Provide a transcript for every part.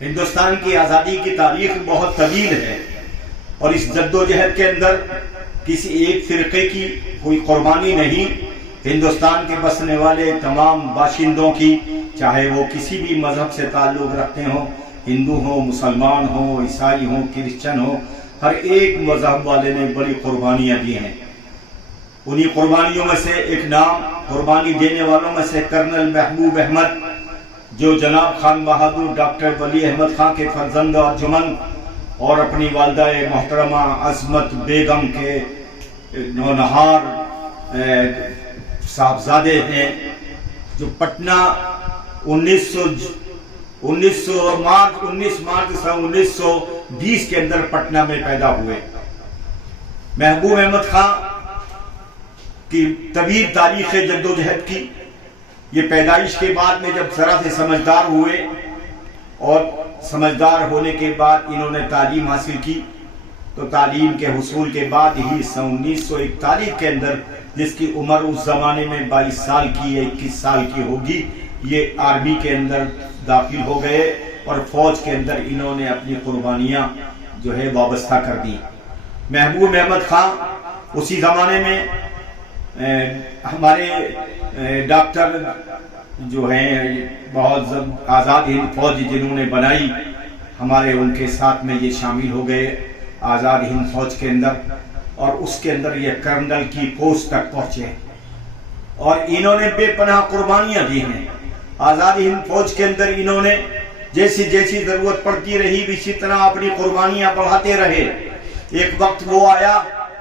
ہندوستان کی آزادی کی تاریخ بہت طویل ہے اور اس جدوجہد کے اندر کسی ایک فرقے کی کوئی قربانی نہیں، ہندوستان کے بسنے والے تمام باشندوں کی، چاہے وہ کسی بھی مذہب سے تعلق رکھتے ہوں، ہندو ہوں، مسلمان ہوں، عیسائی ہوں، کرسچن ہوں، ہر ایک مذہب والے نے بڑی قربانیاں دی ہیں۔ انہی قربانیوں میں سے ایک نام قربانی دینے والوں میں سے کرنل محبوب احمد، جو جناب خان بہادر ڈاکٹر ولی احمد خان کے فرزند اور جمن اور اپنی والدہ محترمہ عظمت بیگم کے نونہار صاحبزادے ہیں، جو پٹنہ 19 مارچ 1920 کے اندر پٹنہ میں پیدا ہوئے۔ محبوب احمد خان کی طویل تاریخ جدوجہد کی، یہ پیدائش کے بعد میں جب ذرا سے سمجھدار ہوئے اور سمجھدار ہونے کے بعد انہوں نے تعلیم حاصل کی، تو تعلیم کے حصول کے بعد ہی 1941 کے اندر، جس کی عمر اس زمانے میں 22 سال کی یا 21 سال کی ہوگی، یہ آرمی کے اندر داخل ہو گئے اور فوج کے اندر انہوں نے اپنی قربانیاں جو ہے وابستہ کر دی۔ محبوب احمد خان اسی زمانے میں ہمارے ڈاکٹر جو ہیں بہت آزاد ہند فوج جنہوں نے بنائی، ہمارے ان کے ساتھ میں یہ شامل ہو گئے آزاد ہند فوج کے اندر، اور اس کے اندر یہ کرنل کی پوسٹ تک پہنچے اور انہوں نے بے پناہ قربانیاں دی ہیں۔ آزاد ہند فوج کے اندر انہوں نے جیسی ضرورت پڑتی رہی اسی طرح اپنی قربانیاں بڑھاتے رہے۔ ایک وقت وہ آیا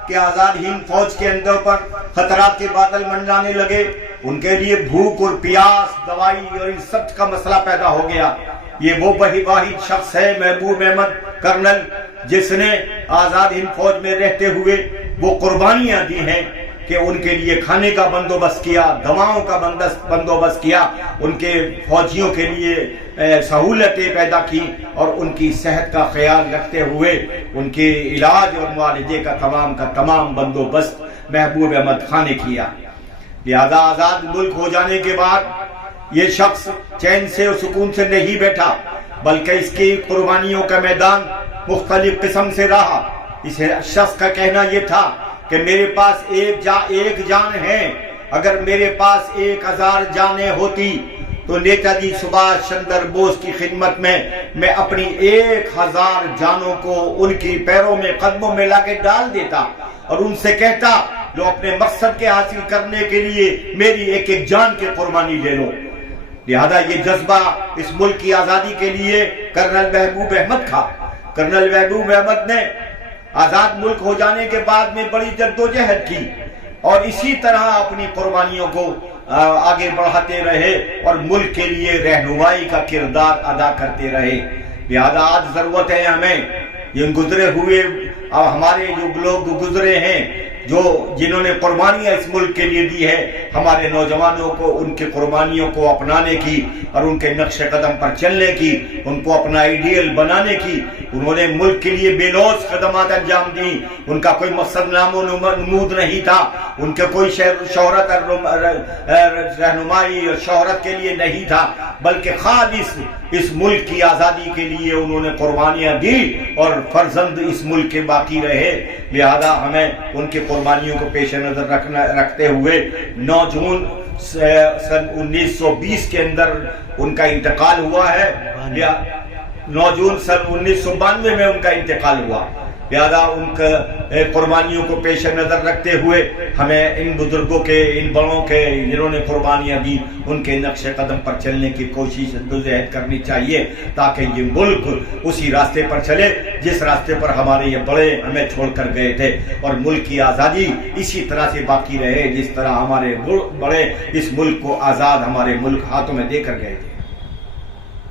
کہ آزاد ہند فوج کے اندر پر خطرات کے بادل منڈلانے لگے، ان کے لیے بھوک اور پیاس، دوائی اور ان سب کا مسئلہ پیدا ہو گیا۔ یہ وہ واحد شخص ہے محبوب احمد کرنل، جس نے آزاد ہند فوج میں رہتے ہوئے وہ قربانیاں دی ہیں کہ ان کے لیے کھانے کا بندوبست کیا، دواؤں کا بندوبست کیا، ان کے فوجیوں کے لیے سہولتیں پیدا کی اور ان کی صحت کا خیال رکھتے ہوئے ان کے علاج اور معالجے کا تمام بندوبست محبوب احمد خان نے کیا۔ لہذا آزاد ملک ہو جانے کے بعد یہ شخص چین سے اور سکون سے نہیں بیٹھا، بلکہ اس کی قربانیوں کا میدان مختلف قسم سے رہا۔ اس شخص کا کہنا یہ تھا کہ میرے پاس ایک جان ہے، اگر میرے پاس 1000 جانیں ہوتی تو نیتا جی سبھاش چندر بوس کی خدمت میں اپنی 1000 جانوں کو ان کی پیروں میں قدموں میں لا کے ڈال دیتا اور ان سے کہتا جو اپنے مقصد کے حاصل کرنے کے لیے میری ایک جان کی قربانی لے لو۔ لہذا یہ جذبہ اس ملک کی آزادی کے لیے کرنل محبوب احمد تھا۔ کرنل محبوب احمد نے آزاد ملک ہو جانے کے بعد میں بڑی جدوجہد کی اور اسی طرح اپنی قربانیوں کو آگے بڑھاتے رہے اور ملک کے لیے رہنمائی کا کردار ادا کرتے رہے۔ لہذا آج ضرورت ہے ہمیں یہ گزرے ہوئے اور ہمارے جو لوگ گزرے ہیں جنہوں نے قربانیاں اس ملک کے لیے دی ہے، ہمارے نوجوانوں کو ان کی قربانیوں کو اپنانے کی اور ان کے نقش قدم پر چلنے کی، ان کو اپنا آئیڈیل بنانے کی۔ انہوں نے ملک کے لیے بے لوث خدمات انجام دی، ان کا کوئی مقصد نام و نمود نہیں تھا، ان کے کوئی شہرت رہنمائی اور شہرت کے لیے نہیں تھا، بلکہ خالص اس ملک کی آزادی کے لیے انہوں نے قربانیاں دی اور فرزند اس ملک کے باقی رہے۔ لہذا ہمیں ان کی قربانیوں کو پیش نظر رکھتے ہوئے 9 جون سن 1920 کے اندر ان کا انتقال ہوا ہے۔ 9 جون سن 1992 میں ان کا انتقال ہوا۔ لہذا ان کے قربانیوں کو پیش نظر رکھتے ہوئے ہمیں ان بزرگوں کے، ان بڑوں کے جنہوں نے قربانیاں دی، ان کے نقش قدم پر چلنے کی کوشش جدوجہد کرنی چاہیے تاکہ یہ ملک اسی راستے پر چلے جس راستے پر ہمارے یہ بڑے ہمیں چھوڑ کر گئے تھے، اور ملک کی آزادی اسی طرح سے باقی رہے جس طرح ہمارے بڑے اس ملک کو آزاد ہمارے ملک ہاتھوں میں دے کر گئے تھے۔